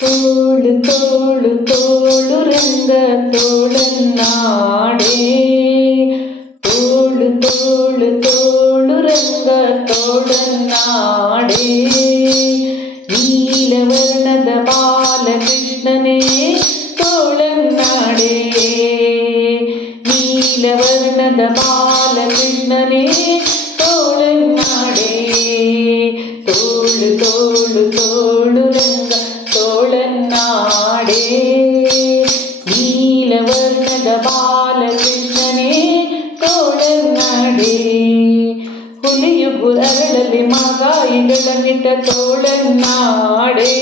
ತೋಳು ತೋಳು ತೋಳು ರಂಗ ತೋಳನ್ನಾಡೆ, ತೋಳು ತೋಳು ತೋಳು ರಂಗ ತೋಳನ್ನಾಡೆ. ನೀಲವರ್ಣದ ಬಾಲಕೃಷ್ಣನೇ ತೋಳನ್ನಾಡೆ, ನೀಲವರ್ಣದ ಬಾಲಕೃಷ್ಣನೇ ತೋಳನ್ನಾಡೆ. ತೋಳು ತೋಳು ತೋಳು ರಂಗ ತೋಳನ್ನಾಡೆ, ನೀಲವರ್ಣದ ಬಾಲಕೃಷ್ಣನೇ ತೋಳನ್ನಾಡೆ. ಹುಲಿಯುಗು ಅರಳಲಿ ಮಾಗಾಯಿಗಳ ಮಿಟ ತೋಳನ್ನಾಡೆ,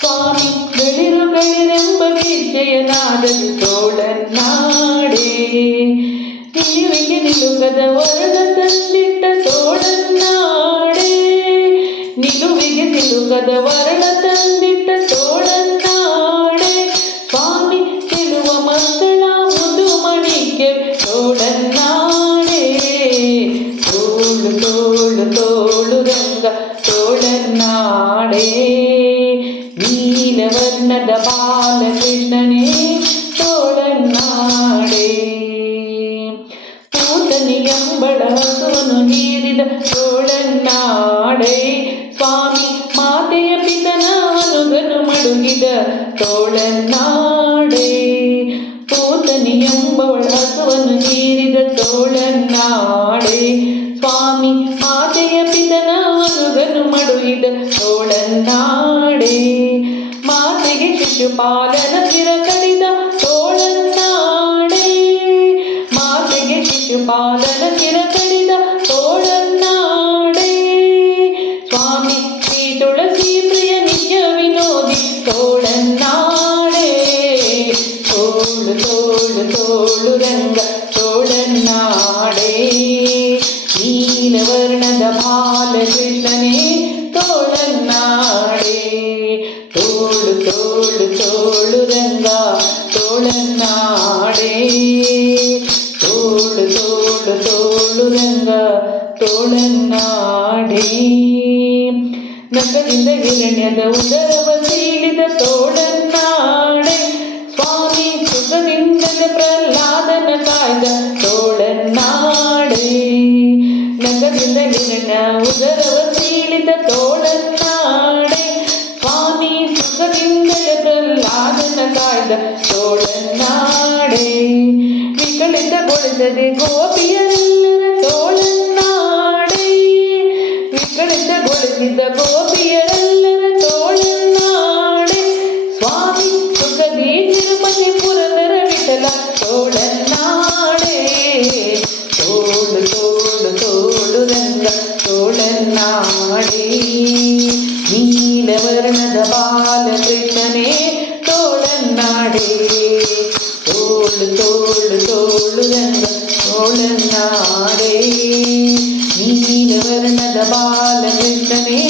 ಸ್ವಾಮಿ ಗಳಿರು ಗಳಿರೆಂಬ ಗೆಜ್ಜೆಯನಾದಲಿ ತೋಳನ್ನಾಡೆ. ನಿಲುವಿಗೆ ನಿಲುಗದ ವರಣ ತಂದಿಟ್ಟ ತೋಳನ್ನಾಡೆ, ನಿಲುವಿಗೆ ನಿಲುಗದ ವರಣ ತಂದಿಟ್ಟ ತೋಳನ್ನಾಡೆ. ಸ್ವಾಮಿ ಗೆಲುವ ಮಕ್ಕಳ ಮುದು ಮಣಿಗೆ ತೋಳನ್ನಾಡೆ. ತೋಳು ತೋಳು ತೋಳು ರಂಗ ತೋಳನ್ನಾಡೆ, ನೀಲವರ್ಣದ ಬಾಲಕೃಷ್ಣನೇ ತೋಳನ್ನಾಡೆ. ಪೂತನಿಗೆಂಬಳ ಹಸುವನ್ನು ನೀರಿದ ತೋಳನ್ನಾಡೆ, ಸ್ವಾಮಿ ಮಾತೆಯ ಪಿತನ ಅನುಗನು ಮಡುಗಿದ ತೋಳನ್ನಾಡೆ. ಪೂತನಿಯೆಂಬವಳ ಹಸುವನ್ನು ನೀರಿದ ತೋಳನ್ನಾಡೆ, ಸ್ವಾಮಿ ಮಾತೆಯ ಪಿತನ ಅನುಗನು ಮಡುಗಿದ ತೋಳನ್ನಾಡೆ. ಮಾತೆಗೆ ಶಿಶುಪಾಲನ ಶಿರ ಕಡಿದ ತೋಳನ್ನಾಡೆ, ಮಾತೆಗೆ ಶಿಶುಪಾಲನ ಶಿರ ಕಡಿದ ತೋಳನ್ನಾಡೆ. ಸ್ವಾಮಿ ಶ್ರೀ ತುಳಸಿ ಪ್ರಿಯ ನಿತ್ಯ ವಿನೋದಿ ತೋಳನ್ನಾಡೆ. ತೋಳು ತೋಳು ತೋಳು ರಂಗ ತೋಳನ್ನಾಡೆ, ನೀಲವರ್ಣದ ಬಾಲಕೃಷ್ಣನೇ ತೋಳನ್ನಾಡೆ. ತೋಳು ತೋಳು ತೋಳು ರಂಗ ತೋಳನ್ನಾಡೆ, ತೋಳು ತೋಳು ತೋಳು ರಂಗ ತೋಳನ್ನಾಡೆ. ನಖದಿಂದ ಹಿರಣ್ಯದ ಉದರವ ಸೀಳಿದ ತೋಳನ್ನಾಡೆ, ಸ್ವಾಮಿ ಸುಖದಿಂದಲೇ ಪ್ರಹ್ಲಾದನ ಕಾಯ್ದ ತೋಳನ್ನಾಡೆ. ನಖದಿಂದ ಹಿರಣ್ಯ ಉದರವ ಸೀಳಿದ ತೋಳನ್ನಾಡೆ, ಸ್ವಾಮಿ ಸುಖದಿಂದಲೇ ಪ್ರಹ್ಲಾದನ ಕಾಯ್ದ ತೋಳನ್ನಾಡೆ. ವಿಕಲಿತಗೊಳಿಸದೆ ಗೋಪಿಯರೆಲ್ಲರ ತೋಳನ್ನಾಡೆ, ವಿಕಲಿತಗೊಳಿಸಿದ ಗೋಪಿಯರೆಲ್ಲರ ತೋಳನ್ನಾಡೆ. ಸ್ವಾಮಿ ಸುಖದಿ ತಿರುಪತಿ ಪುರದರ ವಿಠಲ ತೋಳನ್ನಾಡೆ. ತೋಳು ತೋಳು ತೋಳು ರಂಗ ತೋಳನ್ನಾಡೆ, ನೀಲವರ್ಣದ ಬಾಲಕೃಷ್ಣನೇ ತೋಳನ್ನಾಡೆ. ತೋಳು ತೋಳು ತೋಳು ರಂಗ ತೋಳನ್ನಾಡೆ, ನೀಲವರ್ಣದ ಬಾಲಕೃಷ್ಣನೇ